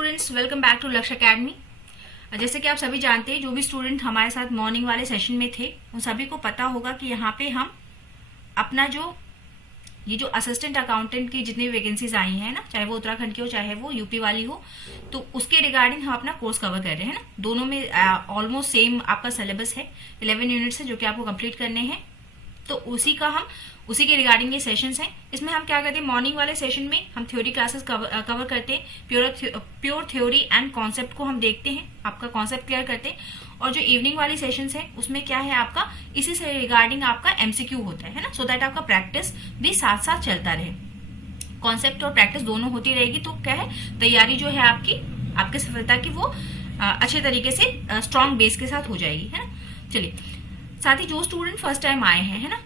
Students, welcome back to लक्ष्य academy. जैसे कि आप सभी जानते हैं, जो भी स्टूडेंट हमारे साथ मॉर्निंग वाले सेशन में थे उन सभी को पता होगा कि यहाँ पे हम अपना ये जो असिस्टेंट अकाउंटेंट की जितनी वैकेंसीज आई हैं ना, चाहे वो उत्तराखंड की हो चाहे वो यूपी वाली हो, तो उसके रिगार्डिंग हम अपना कोर्स कवर कर रहे हैं ना। दोनों में ऑलमोस्ट सेम आपका सिलेबस है, 11 यूनिट्स है जो कि आपको कंप्लीट करने हैं। तो उसी के रिगार्डिंग ये सेशंस हैं। इसमें हम क्या करते हैं, मॉर्निंग वाले सेशन में हम थ्योरी क्लासेस कवर करते हैं, प्योर थ्योरी एंड कॉन्सेप्ट को हम देखते हैं, आपका कॉन्सेप्ट क्लियर करते हैं। और जो इवनिंग वाली सेशंस है उसमें क्या है, आपका इसी से रिगार्डिंग आपका एमसीक्यू होता है ना, सो दैट आपका प्रैक्टिस भी साथ साथ चलता रहे। कॉन्सेप्ट और प्रैक्टिस दोनों होती रहेगी, तो क्या है, तैयारी जो है आपकी सफलता की वो अच्छे तरीके से स्ट्रॉन्ग बेस के साथ हो जाएगी, है ना। चलिए, साथ ही जो स्टूडेंट फर्स्ट टाइम आए हैं, है ना,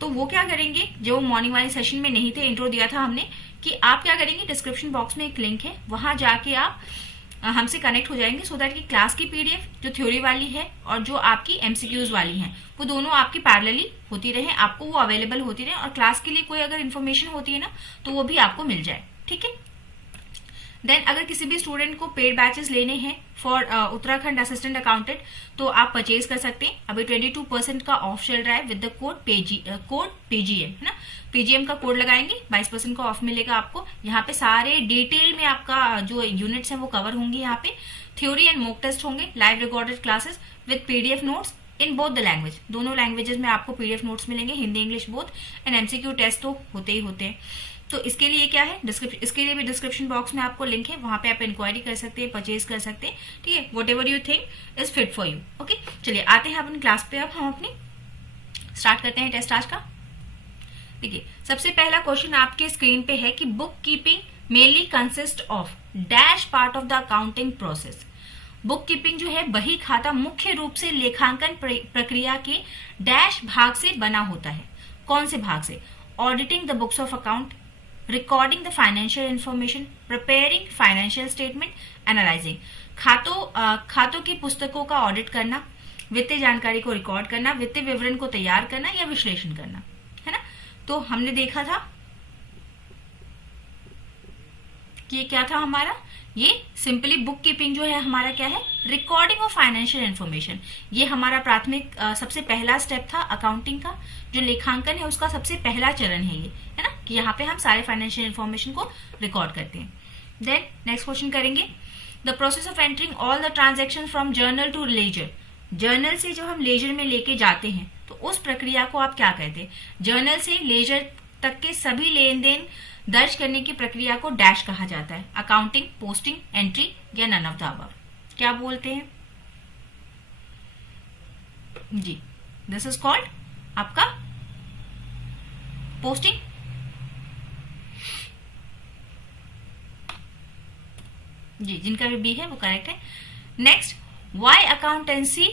तो वो क्या करेंगे, जो मॉर्निंग वाले सेशन में नहीं थे, इंट्रो दिया था हमने कि आप क्या करेंगे, डिस्क्रिप्शन बॉक्स में एक लिंक है, वहां जाके आप हमसे कनेक्ट हो जाएंगे, सो दैट कि क्लास की पीडीएफ जो थ्योरी वाली है और जो आपकी एमसीक्यूज वाली हैं वो दोनों आपकी पैरेलली होती रहे, आपको वो अवेलेबल होती रहे, और क्लास के लिए कोई अगर इन्फॉर्मेशन होती है ना तो वो भी आपको मिल जाए, ठीक है। देन अगर किसी भी स्टूडेंट को पेड बैचेस लेने हैं फॉर उत्तराखंड असिस्टेंट अकाउंटेंट, तो आप परचेज कर सकते हैं। अभी 22% का ऑफ चल रहा है विद द कोड पीजीएम, है ना। पीजीएम का कोड लगाएंगे, 22% का ऑफ मिलेगा आपको। यहाँ पे सारे डिटेल में आपका जो यूनिट्स हैं वो कवर होंगे। यहाँ पे थ्योरी एंड मॉक टेस्ट होंगे, live recorded classes with PDF notes in both the language. दोनों लैंग्वेजेस में आपको पीडीएफ नोट्स मिलेंगे, Hindi English both, and MCQ test तो होते ही होते हैं। तो इसके लिए क्या है, इसके लिए भी डिस्क्रिप्शन बॉक्स में आपको लिंक है, वहां पे आप इंक्वायरी कर सकते हैं, परचेज कर सकते हैं, ठीक है। What ever you think is fit for you, okay. चलिए आते हैं अपनी क्लास पे। अब हम अपनी स्टार्ट करते हैं टेस्ट आज का। देखिए, सबसे पहला क्वेश्चन आपके स्क्रीन पे है कि book keeping mainly consist of dash part of the accounting process. Book keeping जो है, बही खाता मुख्य रूप से लेखांकन प्रक्रिया के डैश भाग से बना होता है। कौन से भाग से? Auditing the books of account, recording the financial information, preparing financial statement, analysing. खातों की पुस्तकों का ऑडिट करना, वित्तीय जानकारी को रिकॉर्ड करना, वित्तीय विवरण को तैयार करना या विश्लेषण करना, है ना। तो हमने देखा था कि ये क्या था हमारा, ये सिंपली बुक कीपिंग जो है हमारा क्या है, रिकॉर्डिंग ऑफ फाइनेंशियल इंफॉर्मेशन। ये हमारा प्राथमिक सबसे पहला स्टेप था अकाउंटिंग का, जो लेखांकन है उसका सबसे पहला चरण है ये, है ना, कि यहाँ पे हम सारे फाइनेंशियल इंफॉर्मेशन को रिकॉर्ड करते हैं। देन नेक्स्ट क्वेश्चन करेंगे, the process of entering all the transaction from journal to ledger. Journal से जो हम लेजर में लेके जाते हैं तो उस प्रक्रिया को आप क्या कहते हैं? जर्नल से लेजर तक के सभी लेन देन दर्ज करने की प्रक्रिया को डैश कहा जाता है। अकाउंटिंग, पोस्टिंग, एंट्री या नन ऑफ द अबव। क्या बोलते हैं जी? दिस इज कॉल्ड आपका पोस्टिंग। जी, जिनका भी बी है वो करेक्ट है। Next, why accountancy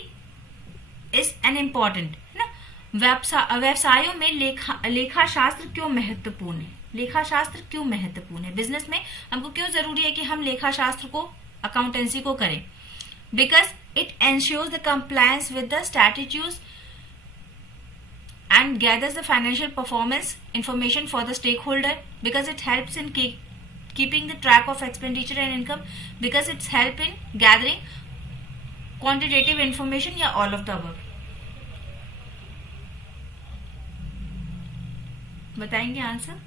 is an important, है ना। व्यवसायों में लेखा शास्त्र क्यों महत्वपूर्ण है? लेखा शास्त्र क्यों महत्वपूर्ण है? बिजनेस में हमको क्यों जरूरी है कि हम लेखा शास्त्र को, अकाउंटेंसी को करें? Because it ensures the compliance with the statutes and gathers the financial performance information for the stakeholder, because it helps in keeping the track of expenditure and income, because it's help in gathering quantitative information या all of the above। बताएंगे answer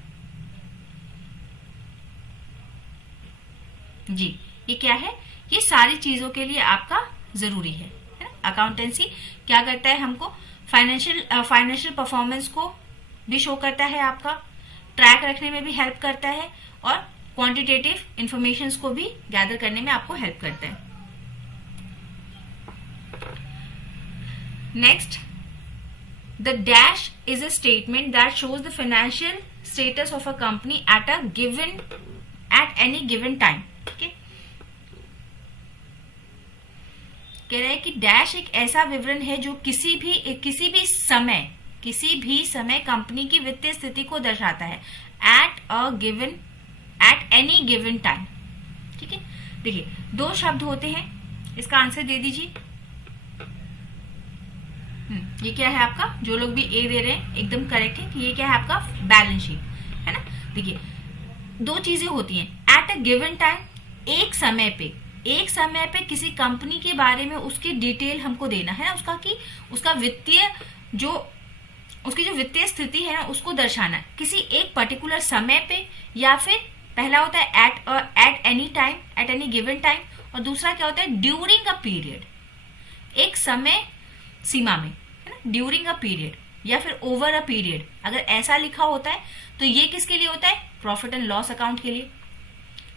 जी। ये क्या है, ये सारी चीजों के लिए आपका जरूरी है ना। अकाउंटेंसी क्या करता है, हमको फाइनेंशियल परफॉर्मेंस को भी शो करता है, आपका ट्रैक रखने में भी हेल्प करता है, और क्वांटिटेटिव इंफॉर्मेशन को भी गैदर करने में आपको हेल्प करता है। Next, the dash is a statement that shows the financial status of a company at any given time. ठीक है, कह रहे हैं कि डैश एक ऐसा विवरण है जो किसी भी समय कंपनी की वित्तीय स्थिति को दर्शाता है एट एनी गिवन टाइम। ठीक है, देखिए दो शब्द होते हैं, इसका आंसर दे दीजिए। ये क्या है आपका, जो लोग भी ए दे रहे हैं एकदम करेक्ट है कि ये क्या है आपका बैलेंस शीट, है ना। देखिए दो चीजें होती हैं, एट अ गिवन टाइम एक समय पे किसी कंपनी के बारे में उसकी डिटेल हमको देना है ना, उसका कि उसका वित्तीय जो उसकी जो वित्तीय स्थिति है ना उसको दर्शाना है किसी एक पर्टिकुलर समय पे, या फिर पहला होता है at any time, at any given time, और दूसरा क्या होता है ड्यूरिंग अ पीरियड, एक समय सीमा में, है ना, ड्यूरिंग अ पीरियड या फिर ओवर अ पीरियड। अगर ऐसा लिखा होता है तो ये किसके लिए होता है, प्रॉफिट एंड लॉस अकाउंट के लिए,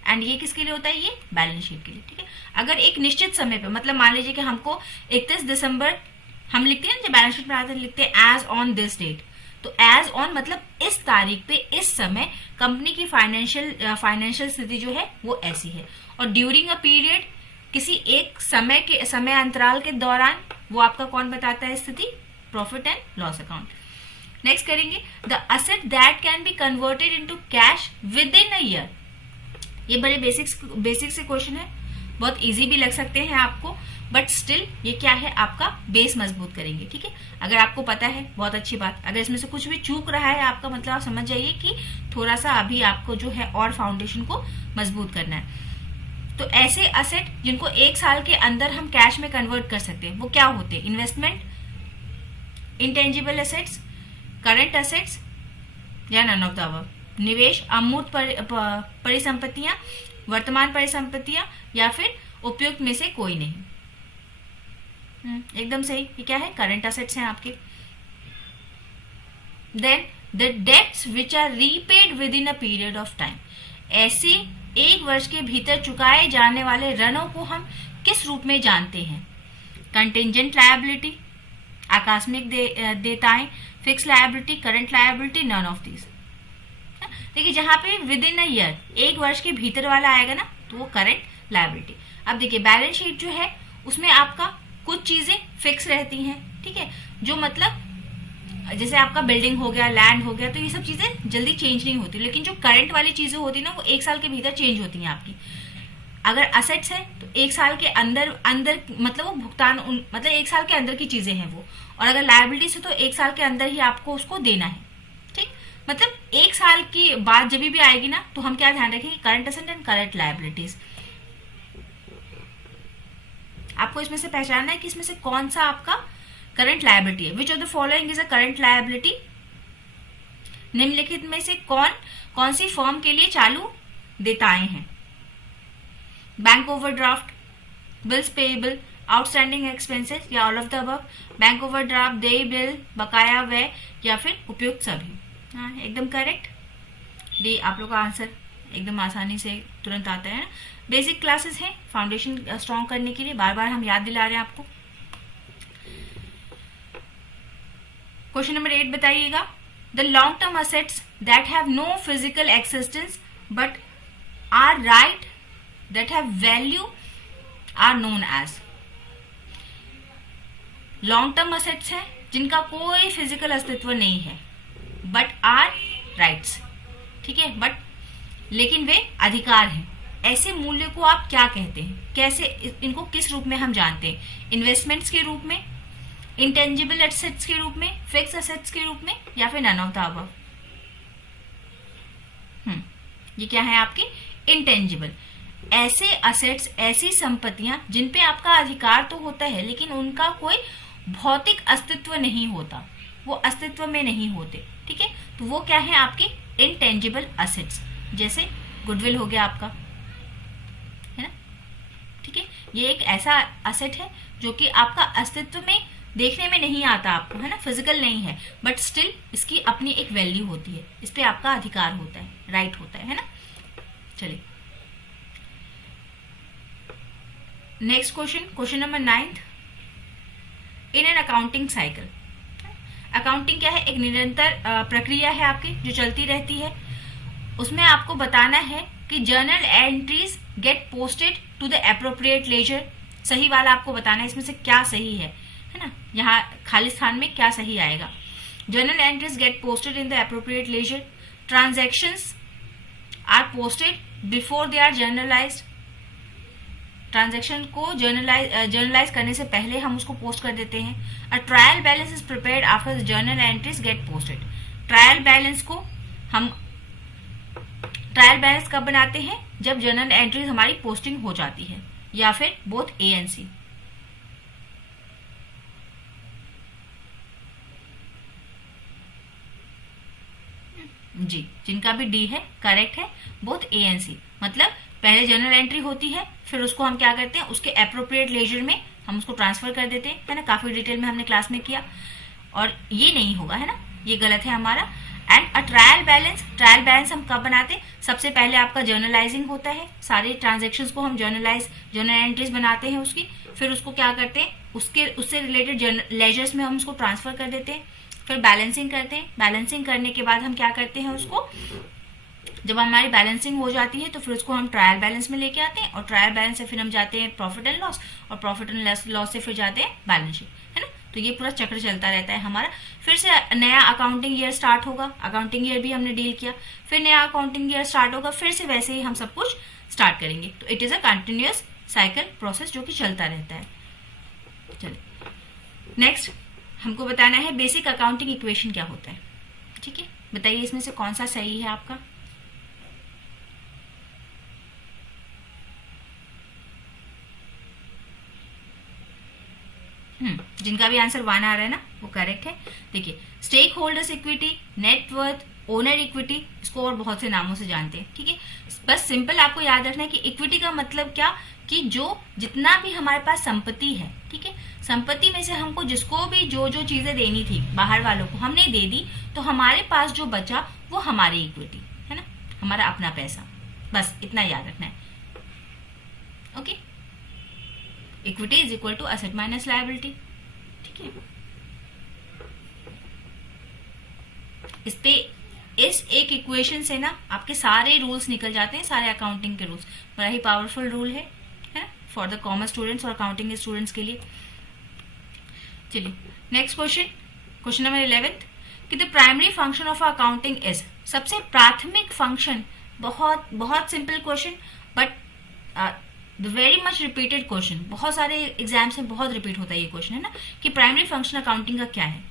एंड ये किसके लिए होता है, ये बैलेंस शीट के लिए। ठीक है, अगर एक निश्चित समय पे, मतलब मान लीजिए कि हमको 31 दिसंबर हम लिखते हैं, जब बैलेंस शीट बनाते हैं लिखते हैं एज ऑन दिस डेट, तो एज ऑन मतलब इस तारीख पे इस समय कंपनी की फाइनेंशियल स्थिति जो है वो ऐसी है, और ड्यूरिंग अ पीरियड किसी एक समय अंतराल के दौरान वो आपका कौन बताता है स्थिति, profit and loss account. Next करेंगे the asset that can be converted into cash within a year. ये बड़े बेसिक से क्वेश्चन है, बहुत इजी भी लग सकते हैं आपको, बट स्टिल ये क्या है, आपका बेस मजबूत करेंगे। ठीक है, अगर आपको पता है बहुत अच्छी बात, अगर इसमें से कुछ भी चूक रहा है आपका, मतलब आप समझ जाइए कि थोड़ा सा अभी आपको जो है और फाउंडेशन को मजबूत करना है। तो ऐसे असेट जिनको एक साल के अंदर हम कैश में कन्वर्ट कर सकते हैं वो क्या होते हैं, investment, intangible assets, current assets या नन ऑफ द अबव, निवेश, अमूर्त परिसंपत्तियां, वर्तमान परिसंपत्तियां, या फिर उपयुक्त में से कोई नहीं। एकदम सही, ये क्या है, करंट एसेट्स हैं आपके। Then the debts which are repaid within a period of time, ऐसे एक वर्ष के भीतर चुकाए जाने वाले ऋणों को हम किस रूप में जानते हैं, कंटिंजेंट लायबिलिटी, आकस्मिक देयताएं, fix liability, current liability, none of these. देखिए जहां पे विद इन अ ईयर, एक वर्ष के भीतर वाला आएगा ना, तो वो करंट लायबिलिटी। अब देखिए बैलेंस शीट जो है उसमें आपका कुछ चीजें फिक्स रहती हैं, ठीक है, जो मतलब जैसे आपका बिल्डिंग हो गया, लैंड हो गया, तो ये सब चीजें जल्दी चेंज नहीं होती, लेकिन जो करंट वाली चीजें होती है ना वो एक साल के भीतर चेंज होती हैं आपकी। अगर असेट्स है तो एक साल के अंदर मतलब वो भुगतान मतलब एक साल के अंदर की चीजें हैं वो, और अगर लायबिलिटीज है तो एक साल के अंदर ही आपको उसको देना है। ठीक, मतलब एक साल की बात जब भी आएगी ना तो हम क्या ध्यान रखेंगे, current asset and current liabilities. आपको इसमें से पहचानना है कि इसमें से कौन सा आपका करंट लायबिलिटी है। विच of the following is a current liability, निम्नलिखित में से कौन सी फर्म के लिए चालू देयताएं हैं, bank overdraft, bills payable, outstanding expenses, या all of the above, bank overdraft, देय बिल, बकाया व्यय, या फिर उपयुक्त सभी। हाँ एकदम करेक्ट, डी आप लोग का आंसर एकदम आसानी से तुरंत आता है ना। बेसिक क्लासेस हैं फाउंडेशन स्ट्रॉन्ग करने के लिए, बार बार हम याद दिला रहे हैं आपको। क्वेश्चन नंबर 8 बताइएगा, the long term assets that have no physical existence but are rights that have value are known as. Long term assets हैं जिनका कोई फिजिकल अस्तित्व नहीं है, बट आर राइट्स, ठीक है, बट लेकिन वे अधिकार हैं। ऐसे मूल्य को आप क्या कहते हैं, कैसे इनको किस रूप में हम जानते हैं, इन्वेस्टमेंट्स के रूप में, इंटेंजिबल एसेट्स के रूप में, फिक्स एसेट्स के रूप में, या फिर नन ऑफ द अबव। ये क्या है आपके इंटेंजिबल, ऐसे असेट्स, ऐसी संपत्तियां जिन पे आपका अधिकार तो होता है लेकिन उनका कोई भौतिक अस्तित्व नहीं होता, वो अस्तित्व में नहीं होते। ठीक है, तो वो क्या है आपके इंटेंजिबल असेट्स, जैसे गुडविल हो गया आपका, है ना। ठीक है, ये एक ऐसा असेट है जो कि आपका अस्तित्व में देखने में नहीं आता आपको, है ना, फिजिकल नहीं है, बट स्टिल इसकी अपनी एक वैल्यू होती है, इस पे आपका अधिकार होता है, राइट होता है ना। चलिए next question number 9, in an accounting cycle. Accounting क्या है, एक निरंतर प्रक्रिया है आपकी जो चलती रहती है। उसमें आपको बताना है कि journal entries get posted to the appropriate ledger. सही वाला आपको बताना है, इसमें से क्या सही है ना, यहाँ खाली स्थान में क्या सही आएगा। Journal entries get posted in the appropriate ledger, transactions are posted before they are journalized. Transaction को जर्नलाइज करने से पहले हम उसको पोस्ट कर देते हैं। A trial balance is prepared after the journal entries get posted. Trial balance कब बनाते हैं, जब जर्नल एंट्री हमारी पोस्टिंग हो जाती है, या फिर बोथ ए एंड सी। जी, जिनका भी डी है करेक्ट है, बोथ ए एंड सी। मतलब पहले जर्नल एंट्री होती है, फिर उसको हम क्या करते हैं, उसके एप्रोप्रिएट लेजर में हम उसको ट्रांसफर कर देते हैं, है ना। काफी डिटेल में हमने क्लास में किया, और ये नहीं होगा, है ना, ये गलत है हमारा। एंड अ ट्रायल बैलेंस हम कब बनाते हैं, सबसे पहले आपका जर्नलाइजिंग होता है, सारे ट्रांजेक्शन्स को हम जर्नल एंट्रीज बनाते हैं उसकी, फिर उसको क्या करते हैं, उससे रिलेटेड लेजर्स में हम उसको ट्रांसफर कर देते हैं, फिर बैलेंसिंग करते हैं। बैलेंसिंग करने के बाद हम क्या करते हैं, उसको जब हमारी बैलेंसिंग हो जाती है तो फिर उसको हम ट्रायल बैलेंस में लेके आते हैं, और ट्रायल बैलेंस से फिर हम जाते हैं प्रॉफिट एंड लॉस, और प्रॉफिट एंड लॉस से फिर जाते हैं बैलेंस शीट, है ना। तो ये पूरा चक्र चलता रहता है हमारा। फिर से नया अकाउंटिंग ईयर स्टार्ट होगा, अकाउंटिंग ईयर भी हमने डील किया, फिर नया अकाउंटिंग ईयर स्टार्ट होगा, फिर से वैसे ही हम सब कुछ स्टार्ट करेंगे। तो it is a continuous cycle process जो कि चलता रहता है। चलिए नेक्स्ट हमको बताना है बेसिक अकाउंटिंग इक्वेशन क्या होता है। ठीक है, बताइए इसमें से कौन सा सही है आपका। जिनका भी आंसर 1 आ रहा है ना, वो करेक्ट है। देखिए, stakeholders equity, net worth, owner equity, इसको और बहुत से नामों से जानते हैं। ठीक है, बस सिंपल आपको याद रखना है कि इक्विटी का मतलब क्या, कि जो जितना भी हमारे पास संपत्ति है, ठीक है, संपत्ति में से हमको जिसको भी जो जो चीजें देनी थी बाहर वालों को हमने दे दी, तो हमारे पास जो बचा वो हमारी इक्विटी है ना, हमारा अपना पैसा। बस इतना याद रखना है। Okay, equity is equal to asset minus liability. ठीक है, इस पे इस एक इक्वेशन से ना आपके सारे रूल्स निकल जाते हैं, सारे अकाउंटिंग के रूल्स। बड़ा ही पावरफुल रूल है फॉर द कॉमर्स स्टूडेंट्स और अकाउंटिंग स्टूडेंट्स के लिए। चलिए नेक्स्ट क्वेश्चन नंबर 11 कि the primary function of accounting is, सबसे प्राथमिक फंक्शन, बहुत बहुत simple question but very much repeated question, बहुत सारे एग्जाम्स में बहुत रिपीट होता है ये क्वेश्चन, है ना, कि प्राइमरी फंक्शन अकाउंटिंग का क्या है।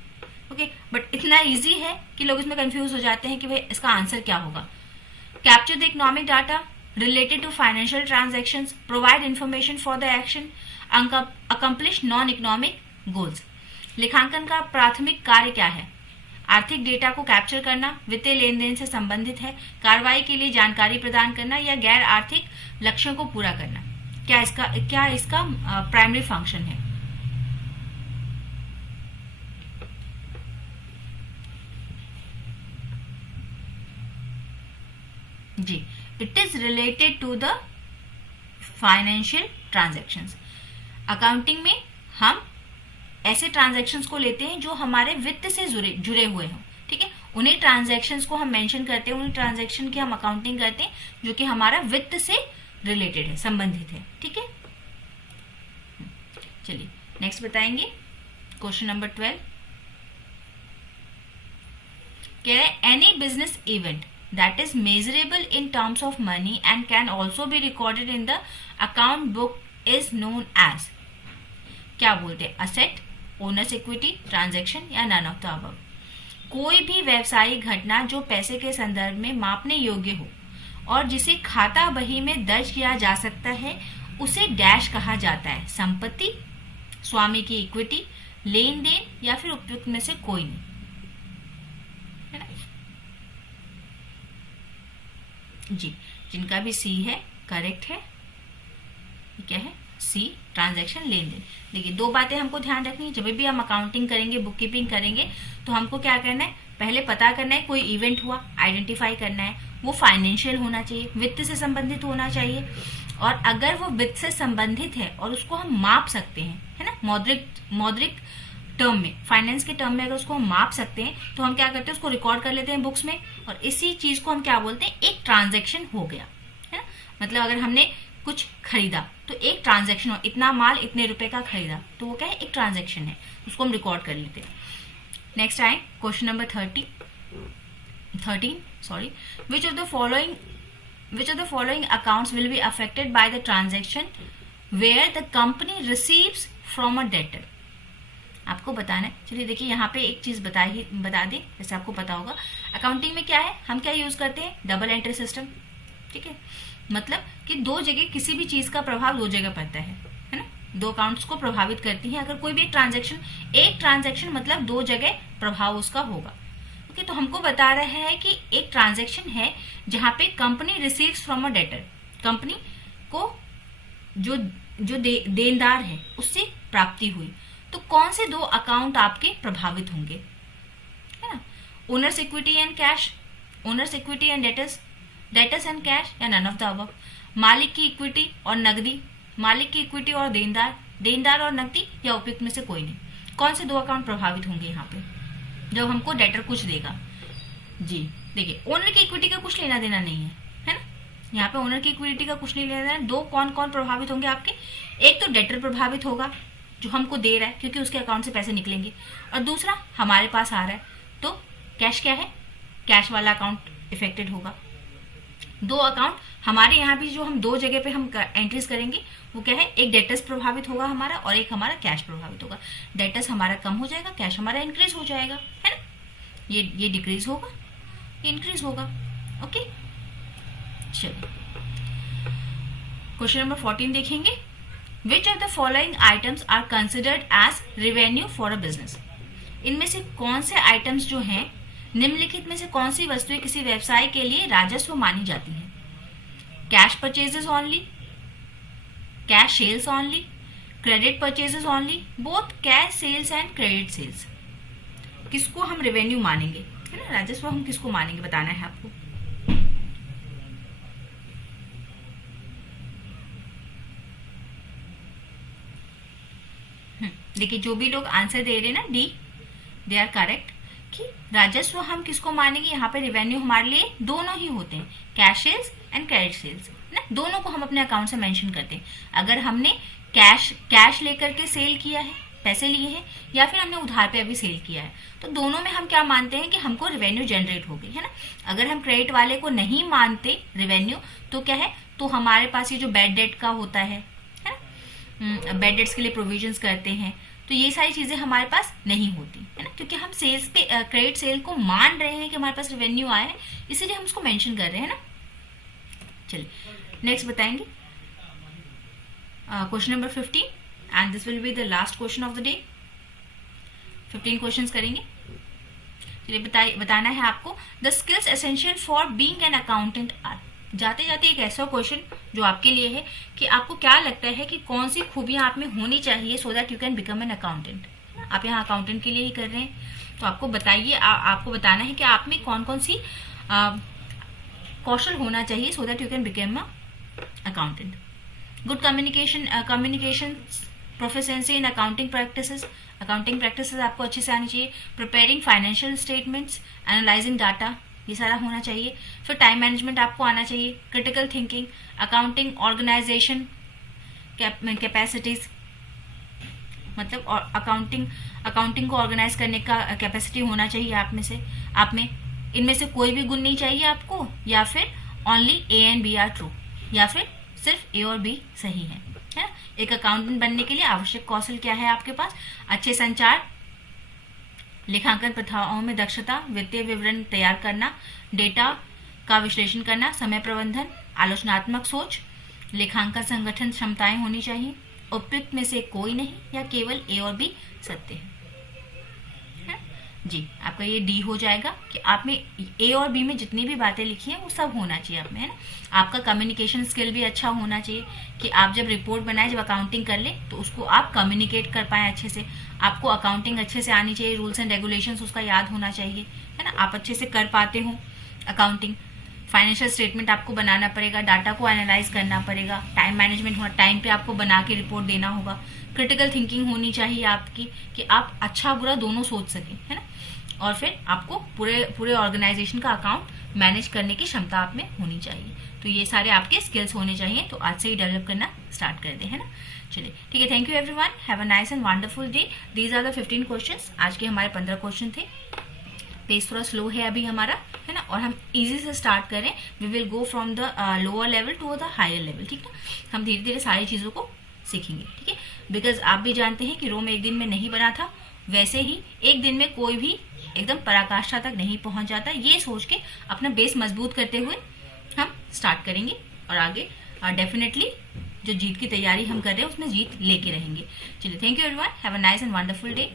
ओके, बट इतना इजी है कि लोग इसमें कंफ्यूज हो जाते हैं कि भाई इसका आंसर क्या होगा। Capture the economic data related to financial transactions, provide information for the action, accomplish non-economic goals। लेखांकन का प्राथमिक कार्य क्या है, आर्थिक डेटा को कैप्चर करना, वित्तीय लेन देन से संबंधित है, कार्रवाई के लिए जानकारी प्रदान करना, या गैर आर्थिक लक्ष्यों को पूरा करना। क्या इसका प्राइमरी फंक्शन है। जी, it is related to the financial transactions. Accounting में हम ऐसे ट्रांजैक्शंस को लेते हैं जो हमारे वित्त से जुड़े हुए हों। ठीक है, उन्हीं ट्रांजैक्शंस को हम मेंशन करते हैं, उन्हीं ट्रांजैक्शन की हम अकाउंटिंग करते हैं जो कि हमारा वित्त से रिलेटेड है, संबंधित है। ठीक है, चलिए नेक्स्ट बताएंगे क्वेश्चन नंबर 12। कह रहे हैं any business event that is measurable in terms of money and can also be recorded in the account book is known as, क्या बोलते हैं, असेट, ओनर्स इक्विटी, ट्रांजैक्शन, या नन ऑफ द अबव। कोई भी व्यवसायिक घटना जो पैसे के संदर्भ में मापने योग्य हो और जिसे खाता बही में दर्ज किया जा सकता है उसे डैश कहा जाता है, संपत्ति, स्वामी की इक्विटी, लेन देन, या फिर उपयुक्त में से कोई नहीं। जी, जिनका भी सी है करेक्ट है। क्या है, सी, ट्रांजैक्शन, लेन देन। देखिए, दो बातें हमको ध्यान रखनी है, जब भी हम अकाउंटिंग करेंगे, बुक कीपिंग करेंगे, तो हमको क्या करना है, पहले पता करना है कोई इवेंट हुआ, आइडेंटिफाई करना है, वो फाइनेंशियल होना चाहिए, वित्त से संबंधित होना चाहिए, और अगर वो वित्त से संबंधित है और उसको हम माप सकते हैं, है ना, मौद्रिक टर्म में, फाइनेंस के टर्म में अगर उसको हम माप सकते हैं तो हम क्या करते हैं, उसको रिकॉर्ड कर लेते हैं बुक्स में, और इसी चीज को हम क्या बोलते हैं, एक ट्रांजैक्शन हो गया, है ना। मतलब अगर हमने कुछ खरीदा तो एक ट्रांजैक्शन हो, इतना माल इतने रुपए का खरीदा, तो वो क्या है, एक ट्रांजैक्शन है, उसको हम रिकॉर्ड कर लेते हैं। नेक्स्ट आए question number 13 sorry, which of the following accounts will be affected by the transaction where the company receives from a debtor. आपको बताना है। चलिए देखिए, यहाँ पे एक चीज बता दें, जैसे आपको पता होगा अकाउंटिंग में क्या है, हम क्या यूज करते हैं, डबल एंट्री सिस्टम। ठीक है, मतलब कि दो जगह किसी भी चीज का प्रभाव दो जगह पड़ता है ना, दो अकाउंट्स को प्रभावित करती है अगर कोई भी एक ट्रांजैक्शन मतलब दो जगह प्रभाव उसका होगा। ओके, तो हमको बता रहा है कि एक ट्रांजैक्शन है जहां पे company receives from a debtor, company को जो देनदार है उससे प्राप्ति हुई, तो कौन से दो अकाउंट आपके प्रभावित होंगे, है ना? Owners equity and cash, owners equity and debtors and cash, या नन ऑफ द अबव। मालिक की इक्विटी और नकदी, मालिक की इक्विटी और देनदार और नकदी, या उपयुक्त में से कोई नहीं। कौन से दो अकाउंट प्रभावित होंगे यहाँ पे जब हमको डेटर कुछ देगा? जी देखिए, ओनर की इक्विटी का कुछ लेना देना नहीं है ना, यहाँ पे ओनर की इक्विटी का कुछ नहीं लेना देना। दो कौन कौन प्रभावित होंगे आपके? एक तो डेटर प्रभावित होगा जो हमको दे रहा है क्योंकि उसके अकाउंट से पैसे निकलेंगे, और दूसरा हमारे पास आ रहा है तो कैश क्या है, कैश वाला अकाउंट इफेक्टेड होगा। दो अकाउंट हमारे यहाँ भी जो हम दो जगह पे हम एंट्रीज करेंगे वो क्या है, एक डेटर्स प्रभावित होगा हमारा और एक हमारा कैश प्रभावित होगा। डेटर्स हमारा कम हो जाएगा, कैश हमारा इंक्रीज हो जाएगा, है ना? ये डिक्रीज होगा, ये इंक्रीज होगा। ओके, चलिए क्वेश्चन नंबर 14 देखेंगे। Which of the following items are considered as revenue for a business? इनमें से कौन से आइटम्स जो हैं, निम्नलिखित में से कौन सी वस्तुएं किसी व्यवसाय के लिए राजस्व मानी जाती हैं? Cash purchases only, cash sales only, credit purchases only, both cash sales and credit sales. किसको हम रेवेन्यू मानेंगे, है ना? राजस्व हम किसको मानेंगे बताना है आपको। देखिए, जो भी लोग आंसर दे रहे हैं ना, डी, दे आर करेक्ट कि राजस्व हम किसको मानेंगे। यहाँ पे रेवेन्यू हमारे लिए दोनों ही होते हैं, cash sales and credit sales ना, दोनों को हम अपने अकाउंट से मेंशन करते हैं। अगर हमने कैश लेकर के सेल किया है, पैसे लिए हैं, या फिर हमने उधार पे अभी सेल किया है, तो दोनों में हम क्या मानते हैं कि हमको रेवेन्यू जनरेट हो गई, है ना? अगर हम क्रेडिट वाले को नहीं मानते रेवेन्यू, तो क्या है, तो हमारे पास ये जो बैड डेट का होता है ना, बैड डेट्स के लिए प्रोविजंस करते हैं, तो ये सारी चीजें हमारे पास नहीं होती, है ना? क्योंकि हम सेल्स पे क्रेडिट सेल को मान रहे हैं कि हमारे पास रेवेन्यू आया है, इसीलिए हम उसको मेंशन कर रहे हैं ना। चलिए नेक्स्ट बताएंगे question number 15 and this will be the last question of the day. 15 questions करेंगे। चलिए बताना है आपको, the skills essential for being an accountant are. जाते जाते एक ऐसा क्वेश्चन जो आपके लिए है कि आपको क्या लगता है कि कौन सी खूबियां आप में होनी चाहिए so that you can become an accountant. आप यहाँ अकाउंटेंट के लिए ही कर रहे हैं, तो आपको बताइए, आपको बताना है कि आप में कौन कौन सी कौशल होना चाहिए so that you can become a accountant. Good communication proficiency in accounting practices, accounting practices आपको अच्छे से आनी चाहिए। Preparing financial statements, analysing data, ये सारा होना चाहिए। फिर टाइम मैनेजमेंट आपको आना चाहिए। Critical thinking, accounting organisation capacities, मतलब अकाउंटिंग को ऑर्गेनाइज करने का कैपेसिटी होना चाहिए आप में। इनमें से कोई भी गुण नहीं चाहिए आपको, या फिर only A and B are true, या फिर सिर्फ ए और बी सही है। एक अकाउंटेंट बनने के लिए आवश्यक कौशल क्या है आपके पास? अच्छे संचार, लेखांकन प्रथाओं में दक्षता, वित्तीय विवरण तैयार करना, डेटा का विश्लेषण करना, समय प्रबंधन, आलोचनात्मक सोच, लेखांकन संगठन क्षमताएं होनी चाहिए। उपयुक्त में से कोई नहीं, या केवल ए और बी सत्य है। जी, आपका ये डी हो जाएगा कि आप में ए और बी में जितनी भी बातें लिखी हैं वो सब होना चाहिए आप में, है ना? आपका कम्युनिकेशन स्किल भी अच्छा होना चाहिए कि आप जब रिपोर्ट बनाए, जब अकाउंटिंग कर ले, तो उसको आप कम्युनिकेट कर पाए अच्छे से। आपको अकाउंटिंग अच्छे से आनी चाहिए, रूल्स एंड रेगुलेशंस उसका याद होना चाहिए, है ना? आप अच्छे से कर पाते हो अकाउंटिंग। फाइनेंशियल स्टेटमेंट आपको बनाना पड़ेगा, डाटा को एनालाइज करना पड़ेगा, टाइम मैनेजमेंट होना, टाइम पे आपको बना के रिपोर्ट देना होगा। क्रिटिकल थिंकिंग होनी चाहिए आपकी कि आप अच्छा बुरा दोनों सोच सकें, है ना? और फिर आपको पूरे ऑर्गेनाइजेशन का अकाउंट मैनेज करने की क्षमता आप में होनी चाहिए। तो ये सारे आपके स्किल्स होने चाहिए, तो आज से ही डेवलप करना स्टार्ट कर दें, है ना? चलिए ठीक है, thank you everyone, have a nice and wonderful day. These are the 15 questions. आज के हमारे 15 क्वेश्चन थे। पेस थोड़ा स्लो है अभी हमारा, है ना? और हम इजी से स्टार्ट करें। We will go from the lower level to the higher level, ठीक है? हम धीरे धीरे सारी चीजों को सीखेंगे, ठीक है? बिकॉज आप भी जानते हैं कि रोम एक दिन में नहीं बना था, वैसे ही एक दिन में कोई भी एकदम पराकाष्ठा तक नहीं पहुंच जाता। ये सोच के अपना बेस मजबूत करते हुए हम स्टार्ट करेंगे और आगे डेफिनेटली जो जीत की तैयारी हम कर रहे हैं उसमें जीत लेके रहेंगे। चलिए, thank you everyone, have a nice and wonderful day.